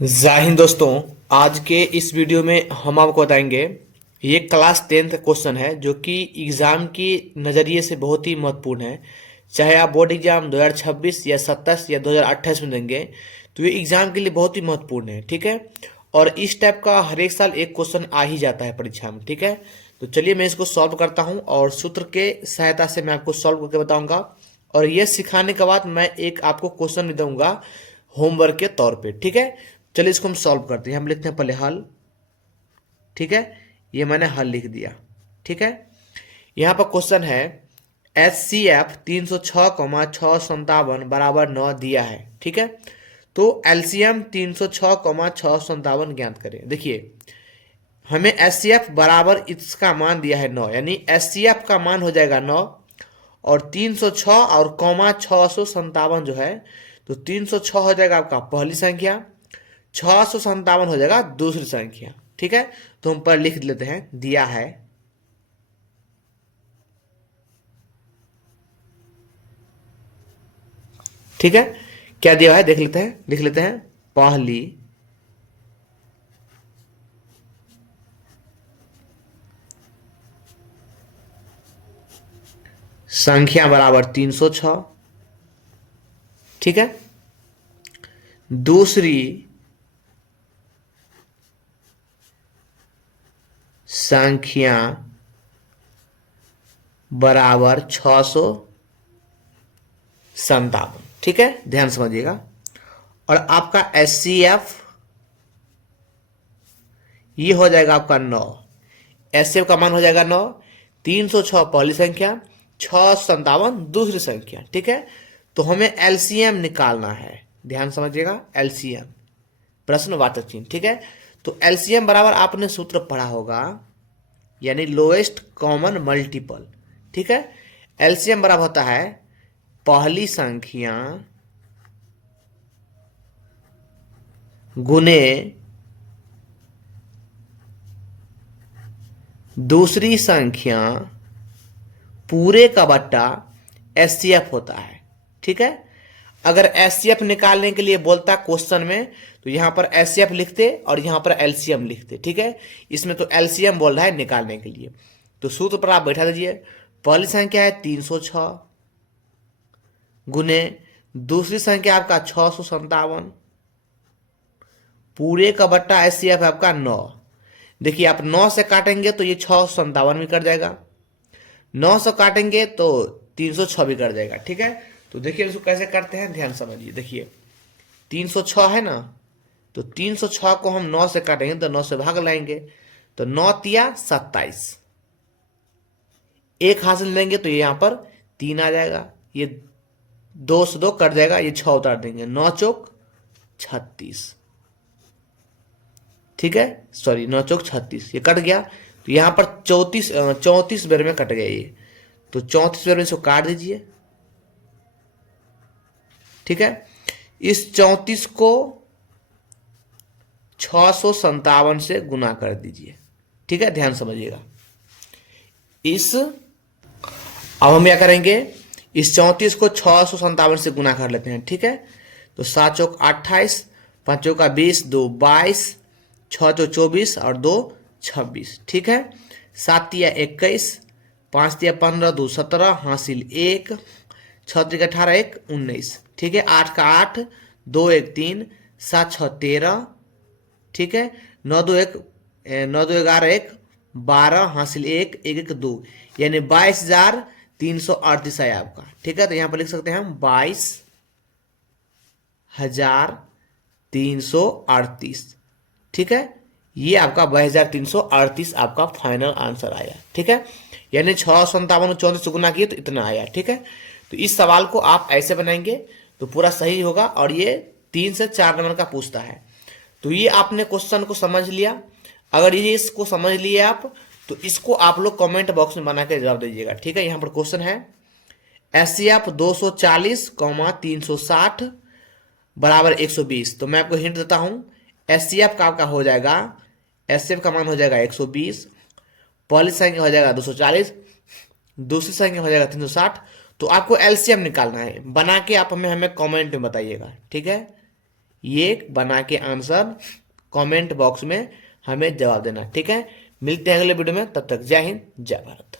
जय हिंद दोस्तों। आज के इस वीडियो में हम आपको बताएंगे ये क्लास 10th का क्वेश्चन है जो कि एग्जाम की नज़रिए से बहुत ही महत्वपूर्ण है। चाहे आप बोर्ड एग्जाम 2026 या 27 या 2028 में देंगे तो ये एग्जाम के लिए बहुत ही महत्वपूर्ण है। ठीक है। और इस टाइप का हर एक साल एक क्वेश्चन आ ही जाता है परीक्षा में। ठीक है। तो चलिए मैं इसको सॉल्व करता हूँ और सूत्र के सहायता से मैं आपको सॉल्व करके बताऊंगा। और ये सिखाने के बाद मैं एक आपको क्वेश्चन भी दूंगा होमवर्क के तौर पे। ठीक है। चलिए इसको हम सॉल्व करते हैं। हम लिखते हैं पहले हल। ठीक है। ये मैंने हल लिख दिया। ठीक है। यहाँ पर क्वेश्चन है HCF 306,657 बराबर 9 दिया है। ठीक है। तो LCM 306,657 ज्ञात करें। देखिए हमें HCF बराबर इसका मान दिया है 9, यानी HCF का मान हो जाएगा 9 और 306 और कॉमा 657 जो है, तो 306 हो जाएगा आपका पहली संख्या, 657 हो जाएगा दूसरी संख्या। ठीक है। तो हम पर लिख लेते हैं दिया है ठीक है। क्या दिया है देख लेते हैं, लिख लेते हैं पहली संख्या बराबर 306। ठीक है। दूसरी संख्या बराबर 657। ठीक है। ध्यान समझिएगा। और आपका HCF ये हो जाएगा आपका 9। HCF का मान हो जाएगा 9, 306 पहली संख्या, 657 दूसरी संख्या। ठीक है। तो हमें LCM निकालना है। ध्यान समझिएगा, LCM प्रश्नवाचक चिन्ह। ठीक है। तो LCM बराबर आपने सूत्र पढ़ा होगा, यानी लोएस्ट कॉमन मल्टीपल। ठीक है। LCM बराबर होता है पहली संख्या गुने दूसरी संख्या पूरे का बट्टा HCF होता है। ठीक है। अगर HCF निकालने के लिए बोलता क्वेश्चन में तो यहां पर HCF लिखते और यहां पर LCM लिखते। ठीक है। इसमें तो LCM बोल रहा है निकालने के लिए, तो सूत्र पर आप बैठा दीजिए। पहली संख्या है 306 गुने दूसरी संख्या आपका 657 पूरे का बट्टा HCF है आपका 9। देखिए आप 9 से काटेंगे तो ये 657 भी कट जाएगा, 9 से काटेंगे तो 306 भी कट जाएगा। ठीक है। तो देखिए इसको कैसे करते हैं, ध्यान समझिए। देखिए 306 है ना, तो 306 को हम 9 से काटेंगे तो 9 से भाग लाएंगे, तो 9 तिया 27, एक हासिल लेंगे तो ये यहां पर 3 आ जाएगा, ये 2 से 2 कट जाएगा, ये 6 उतार देंगे, 9 चौक 36। ठीक है। सॉरी 9 चौक 36, ये कट गया। तो यहां पर 34 बेर में कट गया ये, तो 34 बेर में इसको काट दीजिए। ठीक है। इस 34 को 657 से गुना कर दीजिए। ठीक है। ध्यान समझिएगा। अब हम क्या करेंगे, इस 34 को 657 से गुना कर लेते हैं। ठीक है। तो 7 चौक 28, 5 चौका 20, 2 22, 6 चौक 24 और 2 26। ठीक है। 7 तिया 21, 5 तिया 15, 2 17, हासिल 1, 6 तिया 18, 1 19। ठीक है। 8 का 8, 2 1 3, 7 6 13। ठीक है। 9 2 1, 9 2 11 1 12, हासिल 1 1 1 2, यानी 22,338 है आपका। ठीक है। तो यहां पर लिख सकते हैं हम 22,338। ठीक है। ये आपका 22,338 आपका फाइनल आंसर आया। ठीक है। यानी 657 34 से गुना किए तो इतना आया। ठीक है। तो इस सवाल को आप ऐसे बनाएंगे तो पूरा सही होगा, और ये 3 से 4 नंबर का पूछता है। तो ये आपने क्वेश्चन को समझ लिया। अगर ये इसको समझ लिए आप, तो इसको आप लोग कमेंट बॉक्स में बना के जवाब दीजिएगा। ठीक है। यहाँ पर क्वेश्चन है HCF 240,360 बराबर 120। तो मैं आपको हिंट देता हूं, HCF का आपका हो जाएगा, HCF का मान हो जाएगा 120, पहली संख्या हो जाएगा 240, दूसरी संख्या हो जाएगा 360। तो आपको LCM निकालना है, बना के आप हमें हमें कमेंट में बताइएगा। ठीक है। ये बना के आंसर कमेंट बॉक्स में हमें जवाब देना, ठीक है। मिलते हैं अगले वीडियो में, तब तक जय हिंद जय भारत।